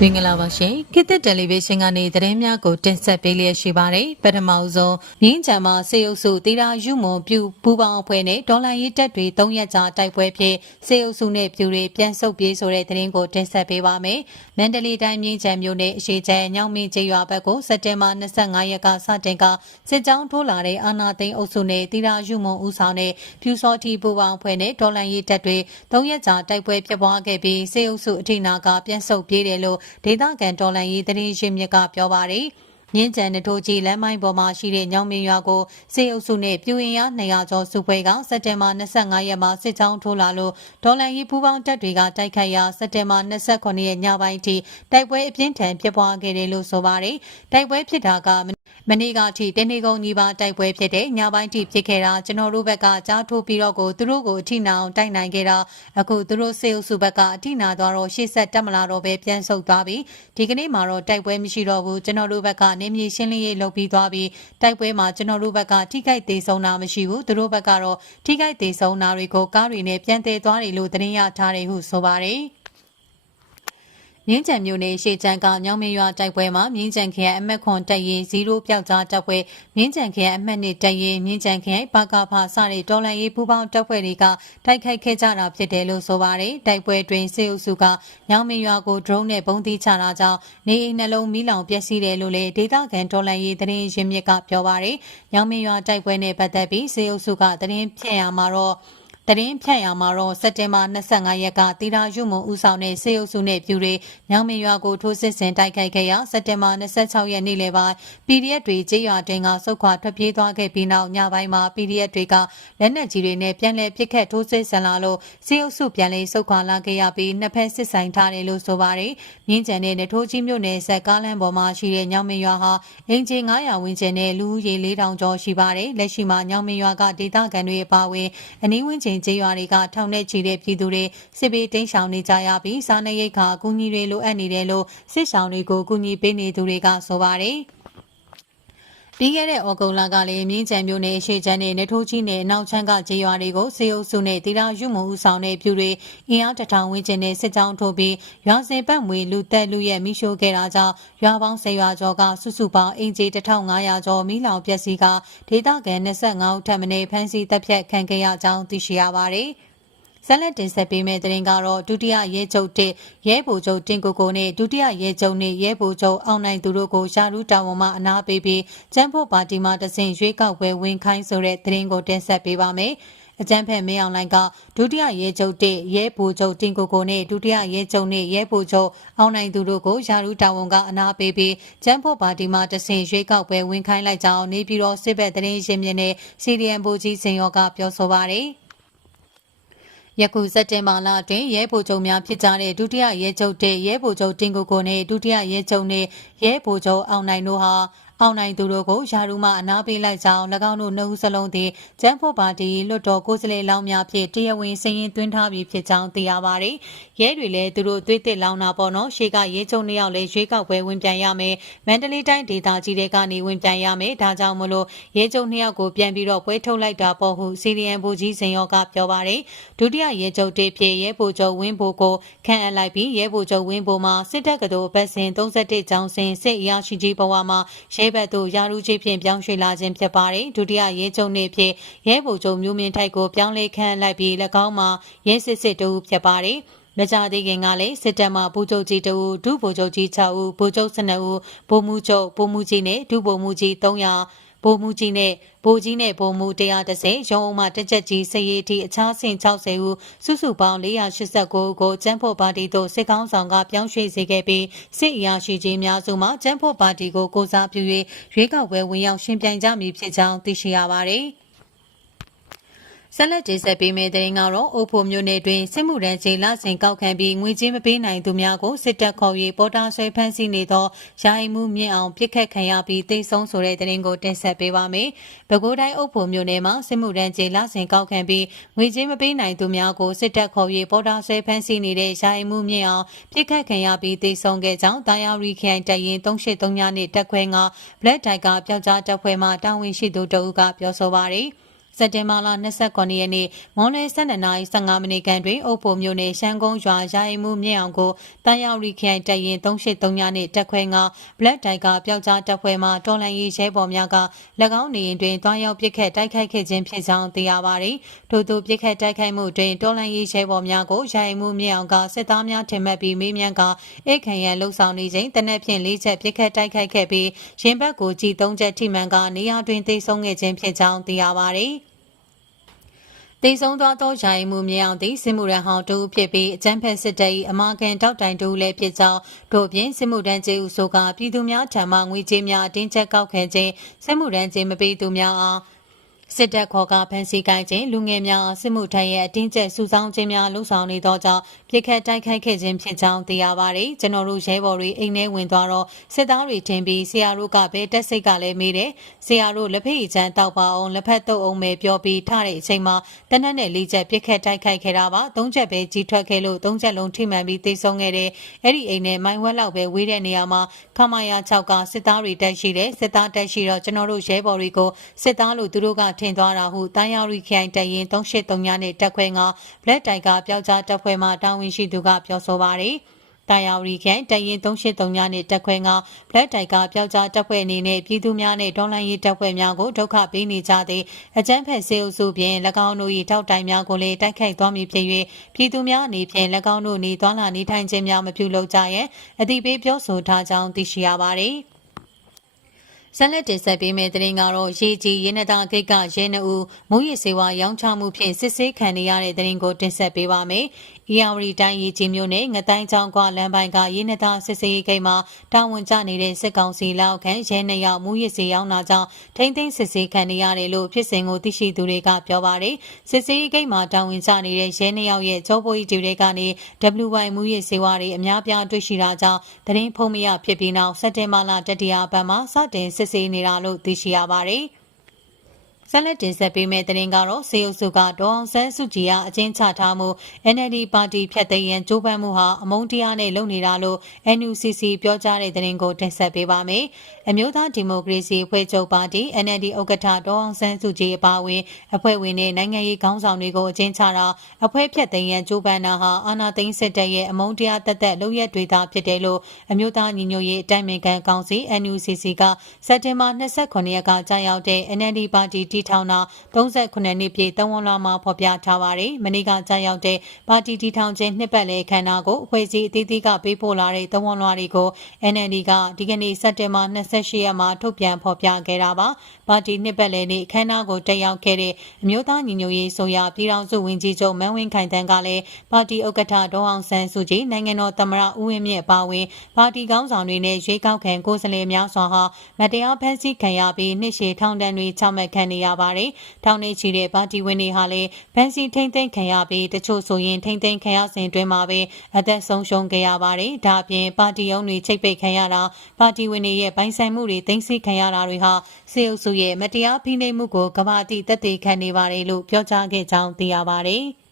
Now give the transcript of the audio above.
မင်္ဂလာပါရှင်ခေတ်သစ်တယ်လီဗေးရှင်းကနေသတင်းများကိုတင်ဆက်ပေးလျက်ရှိပါတယ်ပထမအဆုံးမြင်းချံမှာစေအုပ်စုတီရာယူမွန်ပြူပူပေါင်းအဖွဲ့နဲ့ဒေါ်လာရေးတက်တွေ၃ရက်ကြာတိုက်ပွဲဖြစ်စေအုပ်စုနဲ့ပြူတွေပြန်ဆုတ်ပြေးဆိုတဲ့သတင်းကိုတင်ဆက်ပေးပါမယ်မန္တလေးတိုင်းမြင်းချံမြို့နယ်အရှိချဲညောင်မင်းကျေးရွာဘက်ကိုစက်တင်ဘာ25ရက်ကစတင်ကစစ်ကြောင်းထိုးလာတဲ့အာနာသိန်းအုပ်စုနဲ့တီရာယူမွန်ဦးဆောင်တဲ့ပြူစောတီပူပေါင်းအဖွဲ့နဲ့ဒေါ်လာရေးတက်တွေ၃ရက်ကြာတိုက်ပွဲဖြစ်ပွားခဲ့ပြီးစေအုပ်စုအထိနာကပြန်ဆုတ်ပြေးတယ်လို့ဒေသခံတော်လှန်ရေးသတင်းရင်းမြစ်ကပြောပါရယ်မြင်းကြံနထိုးကြီးလမ်းမိုင်းပေါ်မှာရှိတဲ့ညောင်မင်းရွာကိုစေအုပ်စုနဲ့ပြူရင်ရ200ကျော်စုပွဲကစက်တင်ဘာ25ရက်မှာစစ်ကြောင်းထိုးလာလို့ဒေါ်လန်ရီပူးပေါင်းတပ်တွေကတိုက်ခိုက်ရာစက်တင်ဘာ29ရက်ညပိုင်းထိတိုက်ပွဲအပြင်းထန်ဖြစ်ပွားခဲ့တယ်လို့ဆိုပါတယ်တိုက်ပွဲဖြစ်တာကမ နေ့ကအထိတနေကုန်ကြီးပါတိုက်ပွဲဖြစ်တဲ့ညပိုင်းထိဖြစ်ခဲ့တာကျွန်တော်တို့ဘက်ကကြားထိုးပြီးတော့ကိုသူတို့ကိုအထိနာအောင်တိုက်နိုင်ခဲ့တာအခုသူတို့စေအုပ်စုဘက်ကအထိနာသွားတော့ရှေ့ဆက်တက်မလာတော့ပဲပြန်ဆုတ်သွားပြီဒီကနေ့မှာတော့တိုက်ပွဲမရှိတော့ဘူးကျွန်တော်တို့ဘက်ကနေမြေရှင်းလင်းရေးလုပ်ပြီးသွားပြီးတိုက်ပွဲမှာကျွန်တော်တို့ဘက်ကထိခိုက်သေးဆုံးတာမရှိဘူးသူတို့ဘက်ကတော့ထိခိုက်သေးဆုံးတာတွေကိုကားတွေနဲ့ပြန်တည်သွားတယ်လို့သတင်းရထားတယ်ဟုဆိုပါတယ် မြင်းကြံမျိုးနယ်ရှေ့ချန်ကညောင်မရွာတိုက်ပွဲမှာမြင်းကြံခရိုင်အမက်ခွန်တက်ရင်0ပျောက်ကြားတပ်ဖွဲ့မြင်းကြံခရိုင်အမက်နှစ်တက်ရင်မြင်းကြံခရိုင်ပါကဖာစတဲ့တော်လန်ရေးပူပေါင်းတပ်ဖွဲ့တွေကတိုက်ခိုက်ခဲ့ကြတာဖြစ်တယ်လို့ဆိုပါတယ်တိုက်ပွဲတွင်စေအုပ်စုကညောင်မရွာကို drone နဲ့ပုံသီးချတာကြောင့်နေအိမ်နှလုံးမီးလောင်ပျက်စီးတယ်လို့လည်းဒေသခံတော်လန်ရေးသတင်းရင်းမြစ်ကပြောပါတယ်ညောင်မရွာတိုက်ပွဲနဲ့ပတ်သက်ပြီးစေအုပ်စုကသတင်းဖြန့်ရမှာတော့ တရင်ဖြန့်ရမှာတော့စက်တင်ဘာ25ရက်ကတီရာယူမုံဦးဆောင်တဲ့စေအုပ်စုနဲ့ပြူတွေညောင်မရွာကိုထိုးစစ်ဆင်တိုက်ခိုက်ခဲ့ရာစက်တင်ဘာ26ရက်နေ့လယ်ပိုင်း PDF တွေကြေးရွာတွင်ကစုခွာထွက်ပြေးသွားခဲ့ပြီးနောက်ညပိုင်းမှာ PDF တွေကလက်နက်ကြီးတွေနဲ့ပြန်လည်ပစ်ခတ်ထိုးစစ်ဆင်လာလို့စေအုပ်စုပြန်လည်စုခွာလာခဲ့ရပြီးနှစ်ဖက်စစ်ဆိုင်ထားတယ်လို့ဆိုပါတယ်။မြင်းကျန်တဲ့နထိုးကြီးမြို့နယ်ဆက်ကားလမ်းပေါ်မှာရှိတဲ့ညောင်မရွာဟာအင်ဂျင်900ဝန်းကျင်နဲ့လူဦးရေ4000ကျော်ရှိပါတယ်။လက်ရှိမှာညောင်မရွာကဒေသခံတွေအပါအဝင်အနီးဝန်းကျင်ကျေးရွာတွေကထောင်နဲ့ချီတဲ့ပြည်သူတွေစစ်ဘေးတိမ်းရှောင်နေကြရပြီးစားနပ်ရိက္ခာအကူအညီတွေလိုအပ်နေတယ်လို့စစ်ရှောင်တွေကိုအကူအညီပေးနေသူတွေကဆိုပါတယ်။ ပြီးခဲ့တဲ့ဩဂုတ်လကလည်းမြင်းချံမျိုးနယ်ရှေ့ချမ်းနဲ့နထိုးကြီးနယ်အနောက်ချမ်းကကျေးရွာတွေကိုစေအုပ်စုနဲ့တီရာယူမှုဦးဆောင်တဲ့ပြူတွေအင်အားတထောင်ဝန်းကျင်နဲ့စစ်ကြောင်းထိုးပြီးရွာစဉ်ပတ်မွေလူသက်လူရဲ့မိရှို့ခဲ့တာကြောင့်ရွာပေါင်း၁၀ရွာကျော်ကစုစုပေါင်းအင်ဂျီ1500ကျော်မိလောင်ပျက်စီးကဒေသခံ25ဦးထပ်မံဖမ်းဆီးတပ်ဖြတ်ခံခဲ့ရကြောင်းသိရှိရပါတယ်။ ဆက်လက်တင်ဆက်ပေးမယ့်သတင်းကတော့ဒုတိယရဲချုပ်တစ်ရဲဗိုလ်ချုပ်တင်ကိုကိုနဲ့ဒုတိယရဲချုပ်နဲ့ရဲဗိုလ်ချုပ်အောင်နိုင်သူတို့ကိုရှာရူတာဝန်မှအနာပေးပြီးကျန်းဖို့ပါတီမှတဆင့်ရွေးကောက်ပွဲဝင်ခိုင်းဆိုတဲ့သတင်းကိုတင်ဆက်ပေးပါမယ်။အကြမ်းဖက်မင်းအောင်လှိုင်ကဒုတိယရဲချုပ်တစ်ရဲဗိုလ်ချုပ်တင်ကိုကိုနဲ့ဒုတိယရဲချုပ်နဲ့ရဲဗိုလ်ချုပ်အောင်နိုင်သူတို့ကိုယာရုတာဝန်ကအနာပေးပြီးကျန်းဖို့ပါတီမှတဆင့်ရွေးကောက်ပွဲဝင်ခိုင်းလိုက်ကြောင်းနေပြည်တော်စစ်ဘက်သတင်းရင်းမြစ်နဲ့ CDM ဗိုလ်ကြီးစင်ရောကပြောဆိုပါရယ်။ ယခုစက်တင်ဘာလအတွင်းရဲဗိုလ်ချုပ်များဖြစ်ကြတဲ့ဒုတိယရဲချုပ်တဲ့ရဲဗိုလ်ချုပ်တင်ကိုကိုနဲ့ဒုတိယရဲချုပ်နဲ့ရဲဗိုလ်ချုပ်အောင်နိုင်တို့ဟာ အောင်နိုင်သူတို့ကိုယာရုမှအနာပေးလိုက်ကြောင်း၎င်းတို့နှုတ်စလုံးသည်ကျန်းဖို့ပါတီလွတ်တော်ကိုယ်စားလှယ်လောင်းများဖြင့်တရားဝင်စည်ရင်သွင်းထားပြီးဖြစ်ကြောင်းသိရပါတယ်။ရဲတွေလည်းသူတို့သွေးတစ်လောင်းတာပေါ့နော်။ရှေ့ကရဲချုပ်နှစ်ယောက်လည်းရွေးကောက်ပွဲဝင်ပြန်ရမယ်။မန္တလေးတိုင်းဒေသကြီးတွေကနေဝင်ပြန်ရမယ်။ဒါကြောင့်မလို့ရဲချုပ်နှစ်ယောက်ကိုပြန်ပြီးတော့ပွဲထုတ်လိုက်တာပေါ့ဟုစီရီယန်ဘူကြီးစင်ရောကပြောပါတယ်။ဒုတိယရဲချုပ်တေဖြစ်ရဲဘူချုပ်ဝင်းဘူကိုခန့်အပ်လိုက်ပြီးရဲဘူချုပ်ဝင်းဘူမှာစစ်တပ်ကတော်ဘက်စဉ်31ကျောင်းစဉ်စစ်အရာရှိကြီးဘဝမှာရဲဘက်သို့ရာထူးကြီးဖြင့်ပြောင်းရွှေ့လာခြင်းဖြစ်ပါတယ်ဒုတိယရဲချုပ်နေဖြင့်ရဲဗိုလ်ချုပ်မျိုးမြင့်ထိုက်ကိုပြောင်းလဲခန့်လိုက်ပြီး၎င်းမှာရဲစစ်စစ်တူဖြစ်ပါတယ်မကြသေးခင်ကလည်းစစ်တပ်မှဗိုလ်ချုပ်ကြီးတဦးဒုဗိုလ်ချုပ်ကြီး6ဦးဗိုလ်ချုပ်12ဦးဗိုလ်မှူးချုပ်ဗိုလ်မှူးကြီးနဲ့ဒုဗိုလ်မှူးကြီး300 ဗိုလ်မှူးကြီးနဲ့ဗိုလ်ကြီးနဲ့ဗိုလ်မှူး130ရုံးအောင်မှတက်ချက်ကြီးစရေးတီအခြားဆင့်60ဦးစုစုပေါင်း489ကိုကျန်းဖို့ပါတီသို့စစ်ကောင်းဆောင်ကပြောင်းရွှေ့စေခဲ့ပြီးစစ်အရာရှိကြီးများစုမှကျန်းဖို့ပါတီကိုကိုစားပြု၍ရွေးကောက်ပွဲဝင်ရောက်ရှင်ပြိုင်ကြမည်ဖြစ်ကြောင်းသိရှိရပါသည်။ ဆက်လက်တင်ဆက်ပေးမယ့်သတင်းကတော့အိုဖိုမျိုးနယ်တွင်စစ်မှုထမ်းချိန်လစဉ်ကောက်ခံပြီးငွေကြေးမပေးနိုင်သူများကိုစစ်တပ်ခေါ်၍ပေါ်တာဆွဲဖမ်းဆီးနေသောယာယီမှုမြင့်အောင်ပြစ်ခတ်ခံရပြီးတိတ်ဆုံးဆိုတဲ့သတင်းကိုတင်ဆက်ပေးပါမယ်။ပဲခူးတိုင်းအိုဖိုမျိုးနယ်မှာစစ်မှုထမ်းချိန်လစဉ်ကောက်ခံပြီးငွေကြေးမပေးနိုင်သူများကိုစစ်တပ်ခေါ်၍ပေါ်တာဆွဲဖမ်းဆီးနေတဲ့ယာယီမှုမြင့်အောင်ပြစ်ခတ်ခံရပြီးတိတ်ဆုံးခဲ့ကြောင်းတာယာရီခိုင်တရင်383ညနေတက်ခွဲက Black Tiger ပျောက်ကြားတပ်ဖွဲ့မှတာဝန်ရှိသူတအုပ်ကပြောဆိုပါရယ်။ စက်တင်ဘာလ29ရက်နေ့မွန်လွယ်12:15မိနစ်ခန့်တွင်အုပ်ဖို့မြို့နယ်ရှမ်းကုန်းရွာရာအိမ်မှုမြင့်အောင်ကိုတန်ရောက်ရီခိုင်တရင်383ညနှင့်တက်ခွဲငါ Black Tiger ပျောက်ကြားတပ်ဖွဲ့မှတော်လန်ရေးရဲဘော်များက၎င်းနေရင်တွင်တွားရောက်ပစ်ခတ်တိုက်ခိုက်ခဲ့ခြင်းဖြစ်ကြောင်းသိရပါသည်ထို့သူပစ်ခတ်တိုက်ခိုက်မှုတွင်တော်လန်ရေးရဲဘော်များကိုရာအိမ်မှုမြင့်အောင်ကစစ်သားများထင်မှတ်ပြီးမေးမြန်းကအိတ်ခံရန်လှုပ်ဆောင်နေချိန်တနက်ဖြန်လေးချက်ပစ်ခတ်တိုက်ခိုက်ခဲ့ပြီးရင်ဘတ်ကိုကြည်သုံးချက်ထိမှန်ကနေရာတွင်သိဆုံးခဲ့ခြင်းဖြစ်ကြောင်းသိရပါသည် တည်ဆုံးသွားသောယာယီမှုမြေအောင်သည့်စစ်မှုရန်ဟောင်းတူဖြစ်ပြီးအကြမ်းဖက်စစ်တပ်၏အမာကန်တောက်တိုင်တူလည်းဖြစ်ကြောင်းတို့ပြင်စစ်မှုတန်းကျေးဥဆိုကပြည်သူများထံမှငွေကြေးများအတင်းကျပ်ကောက်ခံခြင်းစစ်မှုတန်းကျေးမပေးသူများအားစစ်တပ်ခေါ်ကဖမ်းဆီးကိုင်းခြင်းလူငယ်များစစ်မှုထမ်းရဲ့အတင်းကျပ်စုဆောင်းခြင်းများလှုံ့ဆော်နေသောကြောင့် ပြစ်ခတ်တိုက်ခိုက်ခဲ့ခြင်းဖြစ်ကြောင်းသိရပါတယ်။ကျွန်တော်တို့ရဲဘော်တွေအိမ်ထဲဝင်သွားတော့စစ်သားတွေထင်ပြီးဆရာတို့ကပဲတက်စိတ်ကလည်းမေးတယ်။ဆရာတို့လက်ဖက်ရည်ချမ်းတောက်ပါအောင်လက်ဖက်တုပ်အောင်ပဲပြောပြီးထတဲ့အချိန်မှာတနက်နဲ့လေးချက်ပြစ်ခတ်တိုက်ခိုက်ခဲ့တာပါ။သုံးချက်ပဲကြီးထွက်ခဲ့လို့သုံးချက်လုံးထိမှန်ပြီးသိဆုံးခဲ့တယ်။အဲ့ဒီအိမ်နဲ့မိုင်ဝက်လောက်ပဲဝေးတဲ့နေရာမှာခမာယာ6ကစစ်သားတွေတက်ရှိတယ်။စစ်သားတက်ရှိတော့ကျွန်တော်တို့ရဲဘော်တွေကိုစစ်သားလို့သူတို့ကထင်သွားတာဟုတန်ရောက်ရီခိုင်တရင်383ညနဲ့တက်ခွဲငါ Black Tiger ပျောက်ကြားတက်ခွဲမှတာဝန်ရှိသူကပြောဆိုပါတယ်။တာယာရီခဲတရင်383ညနဲ့တက်ခွဲငါ Black Tiger ပျောက်ကြားတပ်ဖွဲ့အနေနဲ့ပြည်သူများနဲ့ဒေါ်လာရေးတပ်ဖွဲ့များကိုဒုက္ခပေးနေကြသည့်အကြမ်းဖက်စေအုပ်စုဖြင့်၎င်းတို့၏တောက်တိုင်များကိုလည်းတိုက်ခိုက်သွားမည်ဖြစ်၍ပြည်သူများအနေဖြင့်၎င်းတို့နေသွားလာနေထိုင်ခြင်းများမပြုလုပ်ကြရန်အတိပေးပြောဆိုထားကြောင်းသိရှိရပါသည်။ ဆက်လက်တင်ဆက်ပေးမယ့်သတင်းကတော့ရေကြီးရင်းနှတာဂိတ်ကရဲနှဦးမူရည်စေဝါရောင်းချမှုဖြင့်စစ်ဆေးခံနေရတဲ့သတင်းကိုတင်ဆက်ပေးပါမယ်။။ဤယာဝတီတိုင်းရေကြီးမြို့နယ်ငတိုင်းချောင်းကွာလမ်းပိုင်းကရင်းနှသားစစ်စေးဂိတ်မှာတာဝန်ကျနေတဲ့စစ်ကောင်စီလက်အောက်ခံရဲနှစ်ယောက်မူရစ်စေရောက်နာကြောင့်ထိမ့်သိမ်းစစ်ဆေးခံနေရတယ်လို့ဖြစ်စဉ်ကိုသိရှိသူတွေကပြောပါတယ်။စစ်စေးဂိတ်မှာတာဝန်ကျနေတဲ့ရဲနှစ်ယောက်ရဲ့ကြောပိုးကြီးတွေကနေ WY မူရစ်စေဝါတွေအများပြားတွေ့ရှိတာကြောင့်သတင်းဖုံးမရဖြစ်ပြီးနောက်စက်တင်ဘာလတတိယပတ်မှာစတင်စစ်ဆေးနေတာလို့သိရှိရပါတယ်။ဆက်လက်တင်ဆက်ပေးမယ့်သတင်းကတော့စေအုပ်စုကဒေါအောင်ဆန်းစုကြည်အားအကျဉ်းချထားမှု NLD ပါတီဖြတ်သိမ်းရန်ကြိုးပမ်းမှုဟာအမုန်းတရားနဲ့လုပ်နေတာလို့ NUCC ပြောကြားတဲ့သတင်းကိုတင်ဆက်ပေးပါမယ်။ အမျိုးသားဒီမိုကရေစီအဖွဲ့ချုပ်ပါတီ NLD ဥက္ကဋ္ဌဒေါအောင်ဆန်းစုကြည်အပါအဝင်အဖွဲ့ဝင်တွေနိုင်ငံရေးခေါင်းဆောင်တွေကိုအကျဉ်းချတာအဖွဲ့ဖြတ်သိမ်းရန်ကြိုးပမ်းတာဟာအာဏာသိမ်းစစ်တပ်ရဲ့အမုန်းတရားတက်တက်လုပ်ရက်တွေသာဖြစ်တယ်လို့အမျိုးသားညီညွတ်ရေးအတိုင်းအမြခံကောင်စီ NUCC ကစက်တင်ဘာ29ရက်ကကြာရောက်တဲ့ NLD ပါတီတီထောင်တာ38နှစ်ပြည့်တဝန်လာမှာဖော်ပြထားပါတယ်။မနေ့ကကြာရောက်တဲ့ပါတီတီထောင်ခြင်းနှစ်ပတ်လည်ခမ်းနားကိုအဖွဲ့အစည်းအသီးသီးကပေးပို့လာတဲ့တဝန်လာတွေကို NLD ကဒီကနေ့စက်တင်ဘာ28ရက်မှာထုတ်ပြန်ဖော်ပြခဲ့တာပါ။ပါတီနှစ်ပတ်လည်နေ့ခမ်းနားကိုတက်ရောက်ခဲ့တဲ့အမျိုးသားညီညွတ်ရေးဆိုရပြည်ထောင်စုဝန်ကြီးချုပ်မန်းဝင်းခိုင်တန်းကလည်းပါတီဥက္ကဋ္ဌဒေါအောင်ဆန်းစုကြည်နိုင်ငံတော်သမ္မတဦးဝင်းမြင့်အပါအဝင်ပါတီကောင်းဆောင်တွေနဲ့ရွေးကောက်ခံကိုယ်စားလှယ်များစွာဟာမတရားဖမ်းဆီးခံရပြီးနှစ်ရှည်ထောင်ဒဏ်တွေချမှတ်ခံနေရပါတယ်။ထောင်နေချီတဲ့ပါတီဝင်တွေဟာလည်းဖမ်းဆီးထိမ့်သိမ်းခံရပြီးတချို့ဆိုရင်ထိမ့်သိမ်းခံရစဉ်တွင်မှာပဲအသက်ဆုံးရှုံးခဲ့ရပါတယ်။ဒါအပြင်ပါတီရုံးတွေချိတ်ပိတ်ခံရတာပါတီဝင်တွေရဲ့ပိုင်ဆိုင်မှုတွေသိမ်းဆည်းခံရတာတွေဟာစေအုပ်စုရဲ့မတရားဖိနှိပ်မှုကိုကမ္ဘာတိတက်တည်ခံနေပါတယ်လို့ပြောကြားခဲ့ကြောင်းသိရပါတယ်။